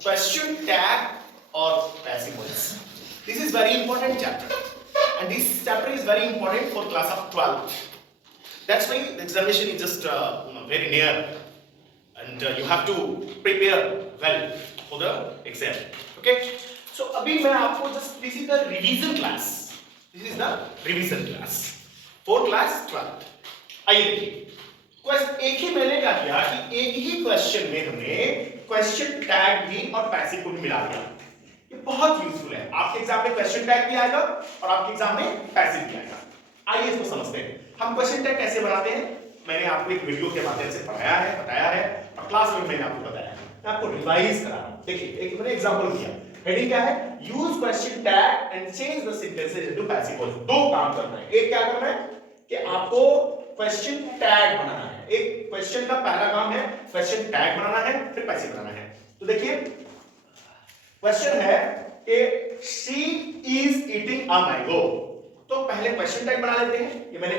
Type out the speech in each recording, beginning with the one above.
question tag or passive voice. This is very important chapter, and this chapter is very important for class of 12. That's why the examination is just very near, and you have to prepare well for the exam. Okay, so अभी मैं आपको just this is the revision class. This is the revision class for class 12. आइए देखिए, एक ही मैंने क्या किया कि एक ही क्वेश्चन में हमने क्वेश्चन टैग भी और पैसिव को भी मिला दिया। ये बहुत यूजफुल है। आपके एग्जाम में क्वेश्चन टैग भी आएगा और आपके एग्जाम में पैसिव भी आएगा। आइए इसको समझते हैं। हम क्वेश्चन टैग कैसे बनाते हैं, मैंने आपको एक वीडियो के माध्यम से पढ़ाया है, बताया है, और क्लास में मैंने आपको बताया है। मैं आपको रिवाइज करा रहा हूं। देखिए, एक मैंने एग्जांपल दिया। हेडिंग क्या है? Use question tag and change the sentences into passive voice. दो काम करना है। एक क्या करना है कि आपको क्वेश्चन टैग बनाना है। एक क्वेश्चन का पहला काम है क्वेश्चन टैग बनाना है, फिर पैसिव बनाना है। तो देखिए, क्वेश्चन है कि she is eating a mango. तो पहले क्वेश्चन टैग बना लेते हैं। ये मैंने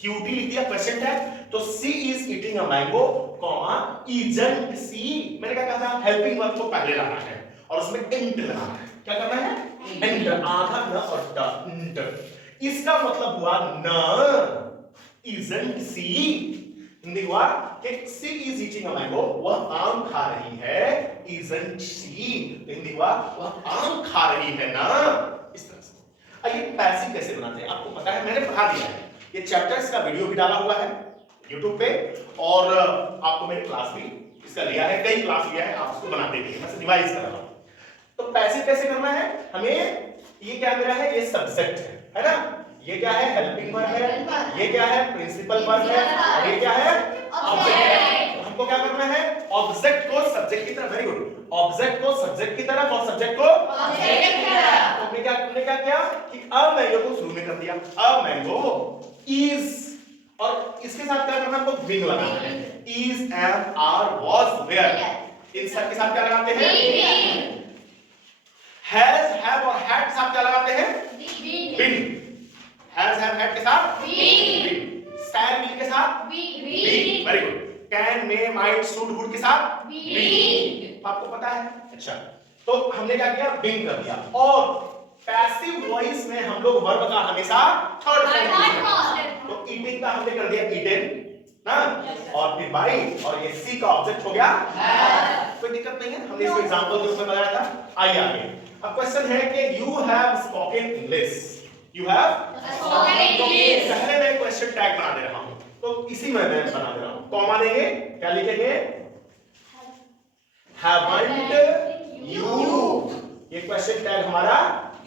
क्यूटी लिख दिया क्वेश्चन टैग। तो she is eating a mango comma isn't she, मैंने क्या कहा था, हेल्पिंग वर्ब को पहले लाना है और उसमें इंट लगाना है। क्या करना है? इंट, आधा न और ट, इंट। इसका मतलब हुआ न isn't she, हिंदी हुआ कि she is eating a mango, वह आम खा रही है, isn't she, हिंदी हुआ वह आम खा रही है ना। इस तरह से। आइए पैसिव कैसे बनाते हैं, आपको पता है, मैंने पढ़ा दिया है। ये चैप्टर्स का वीडियो भी डाला हुआ है YouTube पे, और आपको मैंने क्लास भी इसका लिया है, कई क्लास लिया है, आप उसको बनाते भी हैं, मैं रिवाइज कर रहा हूं। तो पैसिव कैसे करना है हमें, ये क्या मेरा है, ये सब्जेक्ट है ना, ये क्या है, हेल्पिंग वर्ब है, ये क्या है, प्रिंसिपल वर्ब है, और ये क्या है, ऑब्जेक्ट। हमको क्या करना है, ऑब्जेक्ट को सब्जेक्ट की तरफ, वेरी गुड, ऑब्जेक्ट को सब्जेक्ट की तरफ और सब्जेक्ट को ऑब्जेक्ट की तरफ। तो हमने क्या किया कि अ मैंगो को शुरू में कर दिया, अ मैंगो इज, और इसके साथ क्या करना, हमको बिंग लगाना है। Is, am, are, was, were, इन सब के साथ क्या लगाते हैं, हैज, हैव और हैड के साथ क्या लगाते हैं, बिन। हैज, हैव, हैड के साथ बीन। शैल, विल के साथ been. Very good. Can, may, might, should, would के साथ बीन। आपको पता है? अच्छा, तो हमने क्या किया, बीन कर दिया। और पैसिव वॉइस में हम लोग वर्ब का हमेशा थर्ड फॉर्म, तो ईटिंग का हमने कर दिया ईटेन ना, और फिर बाई, और ये सी का ऑब्जेक्ट हो गया कोई दिक्कत नहीं है, हमने इसको एग्जांपल के रूप में बताया था। आइए आगे। अब क्वेश्चन है कि you have spoken English, you have spoken English. पहले मैं क्वेश्चन टैग बना दे रहा हूं, तो इसी में मैं बना दे रहा हूं। कॉमा देंगे, क्या लिखेंगे, हैवंट यू। ये क्वेश्चन टैग हमारा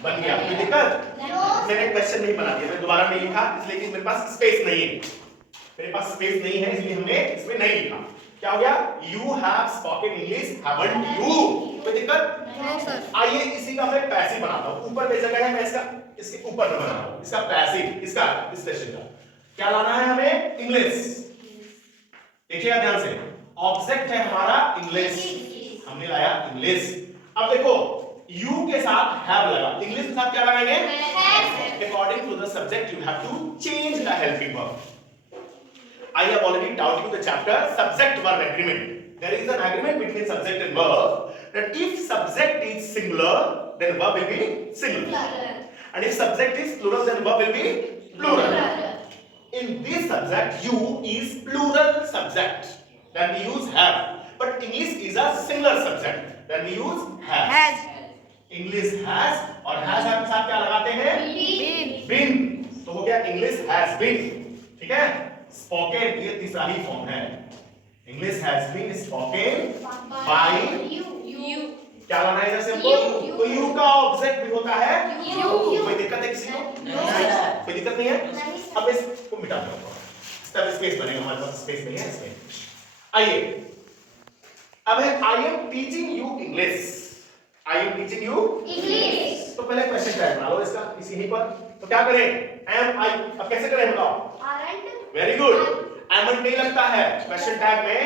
बन गया। कोई दिक्कत? मैंने क्वेश्चन नहीं बना दिया, मैं दोबारा नहीं लिखा, इसलिए कि मेरे पास स्पेस नहीं है, मेरे पास स्पेस नहीं है, इसलिए हमने इसमें नहीं लिखा। क्या हो गया, you have spoken English, haven't you. कोई दिक्कत? No sir. आइए इसी का मैं पैसिव बनाता हूं। ऊपर में जगह है, मैं इसका इसके ऊपर में बना रहा हूं, इसका पैसिव, इसका इस सेशन का क्या लाना है हमें, इंग्लिश। देखिएगा ध्यान से, ऑब्जेक्ट है हमारा इंग्लिश, हमने लाया इंग्लिश। अब देखो, यू के साथ हैव लगा, इंग्लिश के साथ क्या लगाएंगे, have. According to the subject you have to change the helping verb. I have already taught you the chapter subject verb agreement. There is an agreement between subject and verb that if subject is singular, then verb will be singular, and if subject is plural, then verb will be plural. In this subject, you is plural subject, then we use have. But English is a singular subject, then we use has. English has, और has के साथ क्या लगाते हैं, been। तो हो गया English has been, ठीक है। स्पोकन ये तीसरा ही फॉर्म है, English has been spoken by you. क्या लाना है इधर से हमको, तो यू का ऑब्जेक्ट भी होता है यू। कोई दिक्कत है किसी को? कोई दिक्कत नहीं है। अब इसको मिटा दो, तब स्पेस बनेगा, हमारे पास स्पेस नहीं है इसमें। आइए, अब है I am teaching you English, I am teaching you English. तो पहले क्वेश्चन टैग बना लो इसका इसी ही पर। तो क्या करें, एम आई, अब कैसे करें बताओ, वेरी गुड। एमंट नहीं लगता है क्वेश्चन टैग में,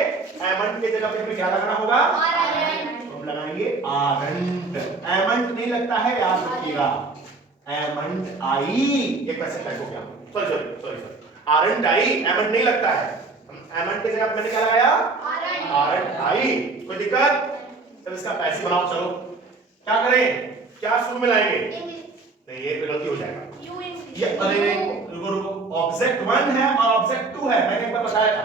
एमंट की जगह पे हमें क्या लगाना होगा, हम लगाएंगे आरंट। एमंट नहीं लगता है, याद रखिएगा, एमंट आई, ये क्वेश्चन टैग हो गया। सॉरी, आरंट आई, एमंट नहीं लगता है, एमंट की जगह पे मैंने क्या लगाया, आरंट आई। कोई दिक्कत? चलो इसका पैसिव बनाओ। चलो क्या करें, क्या शुरू में लाएंगे? नहीं ये गलती हो जाएगा। ये अरे रुको रुको, ऑब्जेक्ट 1 है और ऑब्जेक्ट 2 है। मैंने एक बार बताया था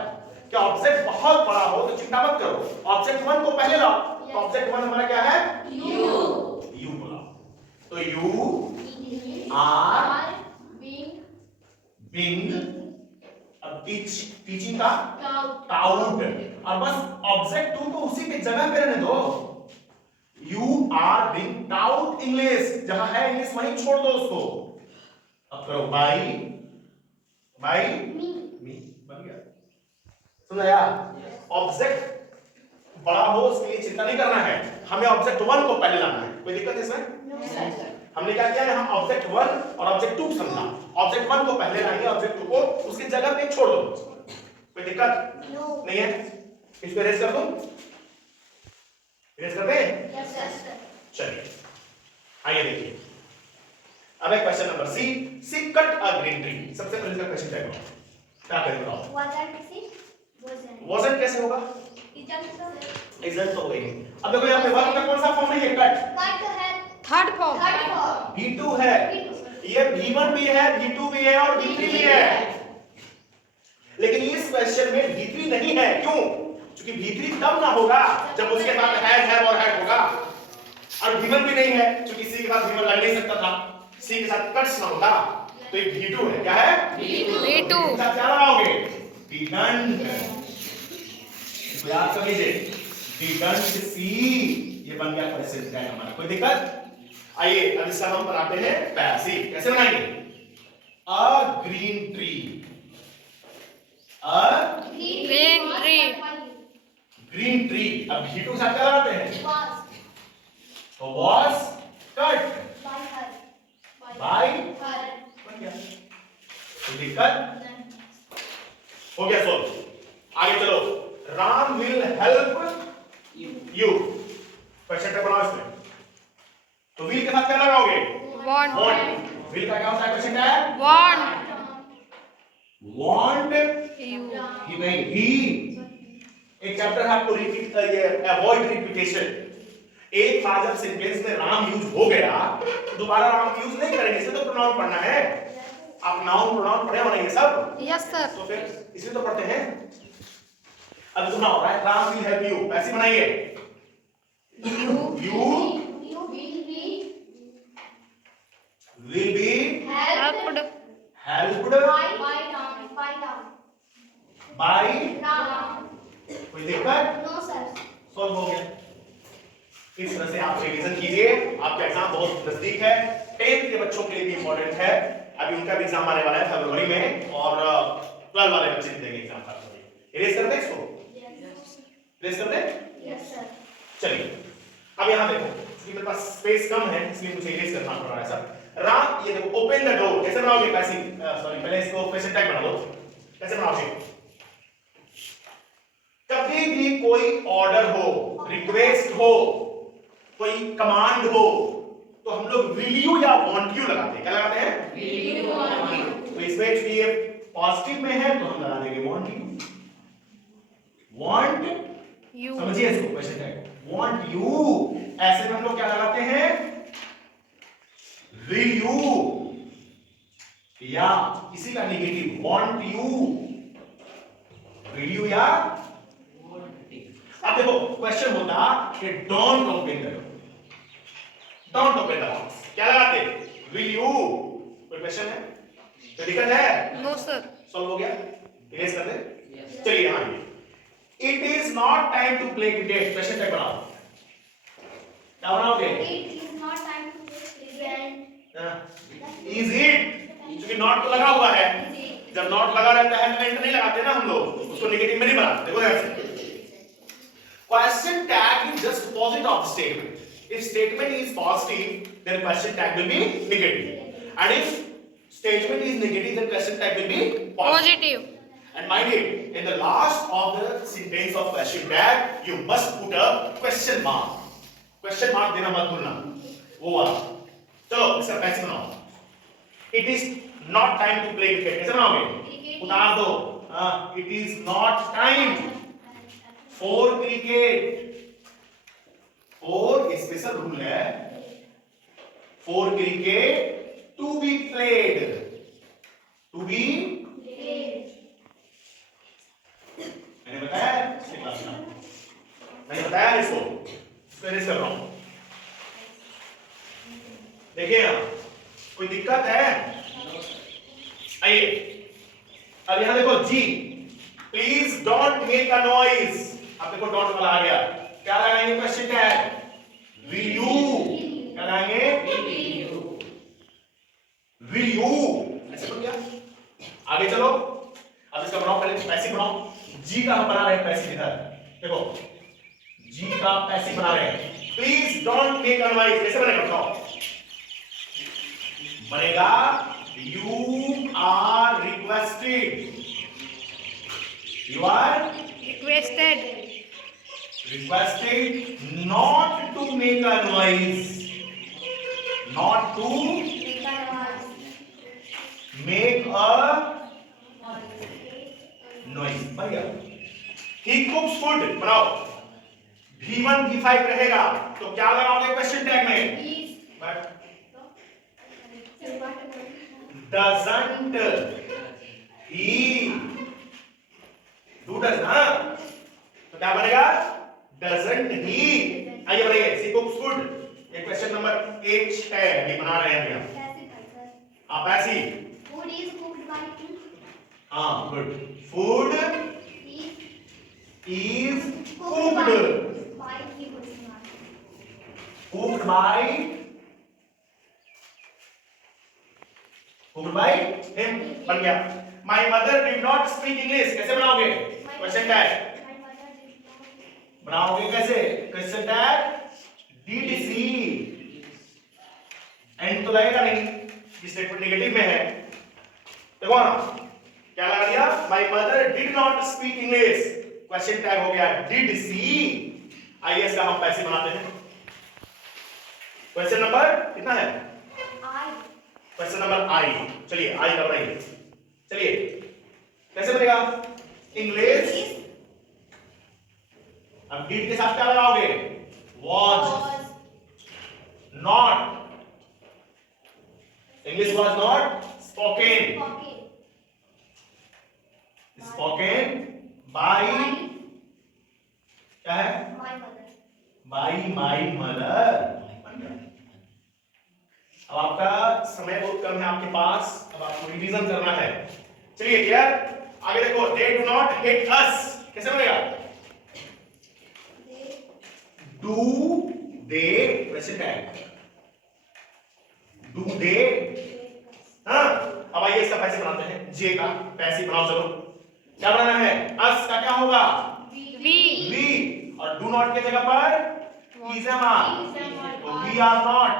कि ऑब्जेक्ट बहुत बड़ा हो तो चिंता मत करो, ऑब्जेक्ट 1 को पहले लाओ। तो ऑब्जेक्ट 1 हमारा क्या है? यू बोला तो यू आर बीइंग टीचिंग का टाउट, और बस ऑब्जेक्ट 2 को उसी के जगह पे रहने दो। You are being taught English, जहां है इंग्लिश वहीं छोड़ दो उसको। अब करो बाई मी बन गया। समझ आया? ऑब्जेक्ट बड़ा हो उसके लिए चिंता नहीं करना है, हमें ऑब्जेक्ट 1 को पहले लाना है। कोई दिक्कत है इसमें? हमने क्या किया यहाँ ऑब्जेक्ट 1 और ऑब्जेक्ट 2 समझा। ऑब्जेक्ट 1 को पहले लाएंगे, ऑब्जेक्ट 2 को उसकी जगह पे छोड़ दो। कोई दिक्कत नहीं है? इसको इरेज कर दूं? इरेज कर दें? चलिए आइए देखिए। अब एक क्वेश्चन नंबर सी कट अ ग्रीन ट्री। सबसे पहले इसका क्वेश्चन क्या करें बताओ? wasn't कैसे होगा? isn't तो होगा ही नहीं। अब देखो यहाँ पे वर्ब का कौन सा फॉर्म है? ये कट थर्ड फॉर्म V2 है, ये V1 भी है, V2 भी है और V3 भी है। लेकिन इस क्वेश्चन में V3 नहीं है। क्यों? क्योंकि V3 तब ना होगा जब उसके साथ हैव और हैड होगा, और V1 भी नहीं है क्योंकि C के साथ V1 लग नहीं सकता था, C के साथ कट्स ना होता। तो ये V2 है। क्या है? V2 क्या लगाओगे? didn't। तो याद कर लीजिए didn't see, ये बन गया क्वेश्चन टैग हमारा। कोई दिक्कत? आइए अब इसका हम बनाते हैं पैसिव। कैसे बनाएंगे? अ ग्रीन ट्री, अ ग्रीन ट्री। अब V2 के साथ क्या लगाते हैं? तो was cut by बन गया। कोई दिक्कत? हो गया सॉल्व। आगे चलो, Ram will help you. Question tag बनाओ इसमें। तो विल के साथ क्या लगाओगे? want विल का क्या होता है क्वेश्चन टैग? want you ही नहीं ही। एक चैप्टर है आपको रिपीट, ये अवॉइड रिपीटेशन। एक बार जब सेंटेंस में राम यूज हो गया तो दोबारा राम यूज नहीं करेंगे, इसमें तो प्रोनाउन पढ़ना है। आप नाउन प्रोनाउन पढ़े होंगे ये सब? Yes sir. तो फिर इसमें तो पढ़ते हैं। अब सुना हो रहा है राम विल हेल्प यू, ऐसे बनाइए। You will be helped helped by कोई दिक्कत? सॉल्व हो गया। इस तरह से आप रिवीजन कीजिए, आपका एग्जाम बहुत नजदीक है। 10th के बच्चों के लिए भी इंपॉर्टेंट है। अभी उनका भी एग्जाम आने वाला है फरवरी में, और 12 वाले बच्चे भी देंगे एग्जाम फरवरी। इरेज कर दे इसको? इरेज कर दे? Yes sir. चलिए अब यहां देखो, क्योंकि मेरे पास स्पेस कम है इसलिए मुझे इरेज करना पड़ रहा है सर। राम, ये देखो ओपन द डोर। कैसे बनाओगे? पैसिव सॉरी, पहले इसको क्वेश्चन टैग बना लो। कैसे बनाओगे? कभी भी कोई ऑर्डर हो, रिक्वेस्ट हो, कोई कमांड हो, तो हम लोग विल यू या वांट यू लगाते हैं। क्या लगाते हैं? Will you want you. तो इसमें ये पॉजिटिव में है तो हम लगा देंगे वांट यू। वांट यू, समझिए इसको क्वेश्चन टैग। वांट यू, ऐसे में हम लोग क्या लगाते हैं? विल यू, या इसी का negative want you, will you या। अब देखो क्वेश्चन होता कि don't open the door, don't open the box, क्या लगाते? Will you. कोई क्वेश्चन है? तो दिक्कत है? No sir. सॉल्व हो गया? इरेज कर दे? चलिए यहां it is not time to play cricket. Question tag बनाओ। क्या बनाओगे? It is not time to play cricket. Is it, क्योंकि नॉट तो लगा हुआ है। जब नॉट लगा रहता है तो नहीं लगाते ना हम लोग, उसको नेगेटिव में नहीं बनाते। देखो ऐसे question tag is just opposite of statement. If statement is positive, then question tag will be negative, and if statement is negative, then question tag will be positive. And mind it, in the last of the sentence of question tag, you must put a question mark. Question mark देना मत भूलना, वो वाला। चलो इसका पैसे बनाओ। It is not time to play cricket. कैसे बनाओगे? उतार दो। It is not time for cricket. Four special rule है for cricket to be played, to be मैंने बताया पिछले क्लास में, मैंने बताया इसको फिनिश कर रहा हूं। देखिए यहां कोई दिक्कत है? आइए अब यहां देखो जी, please don't make a noise. अब देखो डॉट वाला आ गया, क्या लगाएंगे क्वेश्चन टैग? विल यू, क्या लगाएंगे? विल यू, ऐसे बन गया। आगे चलो, अब इसका बनाओ, पहले पैसिव बनाओ। जी का हम बना रहे हैं पैसिव, इधर देखो जी का पैसिव बना रहे हैं। Please don't make a noise, कैसे बनेगा बताओ? बनेगा you are requested, you are requested not to make a noise, not to make a noise। बढ़िया। He cooks food, बनाओ। V1 V5 रहेगा तो क्या लगाओगे क्वेश्चन टैग में? But doesn't he do does ना, तो क्या बनेगा? Doesn't he। आइए बढ़िए, she cooks food। ये क्वेश्चन नंबर 8 है, ये बना रहे हैं हम। हाँ passive. Food is cooked by who? हाँ good. Food is cooked by people. cooked by him, बन गया। My mother did not speak English, कैसे बनाओगे क्वेश्चन टैग? बनाओगे कैसे question tag? Did she, and तो लगेगा नहीं, ये स्टेटमेंट नेगेटिव में है। देखो ना क्या लगा दिया? My mother did not speak English, question tag हो गया did she। आइए इसका हम पैसे बनाते हैं। क्वेश्चन नंबर कितना है? क्वेश्चन नंबर आई। चलिए आई का बनाइए। चलिए कैसे बनेगा? इंग्लिश, अब डिड के साथ क्या लगाओगे? was not, English was not spoken by, क्या है? by my mother। अब आपका समय बहुत कम है आपके पास, अब आपको रिवीजन करना है। चलिए क्लियर? आगे देखो, they do not hate us, कैसे बनेगा? Do they, question tag, do they, हाँ। अब आइए इसका पैसे बनाते हैं, जे का पैसे बनाओ। चलो क्या बनाना है? us का क्या होगा? we, और do not के जगह पर is am are, तो we are not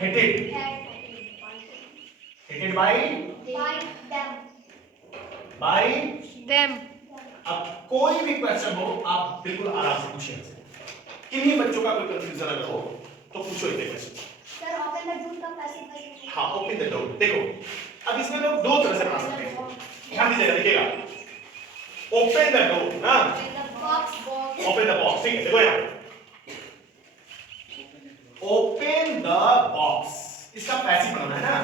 hated by them। अब कोई भी क्वेश्चन हो आप बिल्कुल आराम से पूछिए। किन्हीं बच्चों का कोई कंफ्यूजन अगर हो तो पूछो इतने question. Sir open the door का पैसे हाँ ओपन द डोर। देखो अब इसमें लोग दो तरह से बना सकते हैं, ध्यान दीजिएगा, देखिएगा। ओपन द डोर ना, ओपन द बॉक्स, ठीक है। देखो यहाँ ओपन द बॉक्स, इसका पैसिव बनाना है ना,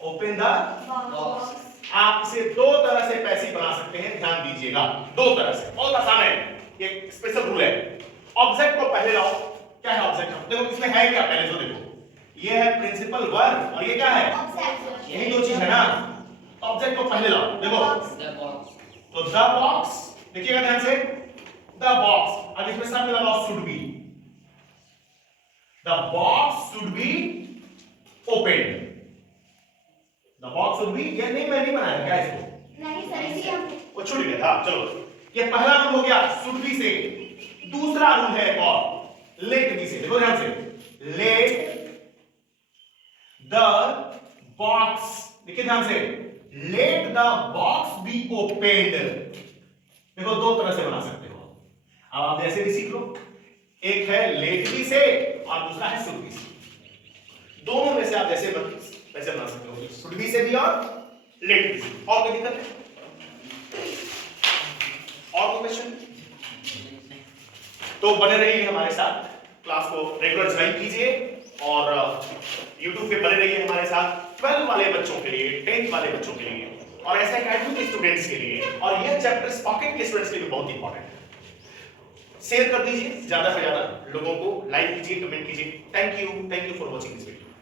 ओपन द बॉक्स। आप इसे दो तरह से पैसिव बना सकते हैं, ध्यान दीजिएगा, दो तरह से, बहुत आसान है, ये स्पेशल रूल है। ऑब्जेक्ट को पहले लाओ, क्या है ऑब्जेक्ट? देखो इसमें है क्या, पहले तो देखो ये है प्रिंसिपल वर्ब और ये क्या है? यही दो चीज है ना। ऑब्जेक्ट को पहले लाओ, देखो तो द बॉक्स, देखिएगा ध्यान से, द बॉक्स। अब इसमें सब में लगाओ should be, the box should be open, the box should be. ये नहीं, मैं नहीं बनाया क्या इसको? नहीं सर, इसी हम वो छूट गया था। चलो ये पहला रूल हो गया शुड बी से। दूसरा रूल है और लेट बी से। देखो ध्यान से, लेट द बॉक्स, देखिए ध्यान से, let the box be opened. देखो दो तरह से बना सकते हो। अब आप जैसे भी सीख लो, एक है लेट बी से और दूसरा है शुड बी से। दोनों में से आप जैसे वैसे बना सकते हो, शुड बी से भी और लेट बी से। और कोई दिक्कत है? और कोई क्वेश्चन? तो बने रहिए हमारे साथ, क्लास को रेगुलर ज्वाइन कीजिए और YouTube पे बने रहिए हमारे साथ 12 वाले बच्चों के लिए, 10th वाले बच्चों के लिए और ऐसे एकेडमी के स्टूडेंट्स के लिए, और यह चैप्टर स्पोकन के स्टूडेंट्स के लिए बहुत इंपॉर्टेंट है। शेयर कर दीजिए ज्यादा से ज्यादा लोगों को, लाइक कीजिए, कमेंट कीजिए। Thank you for watching this video.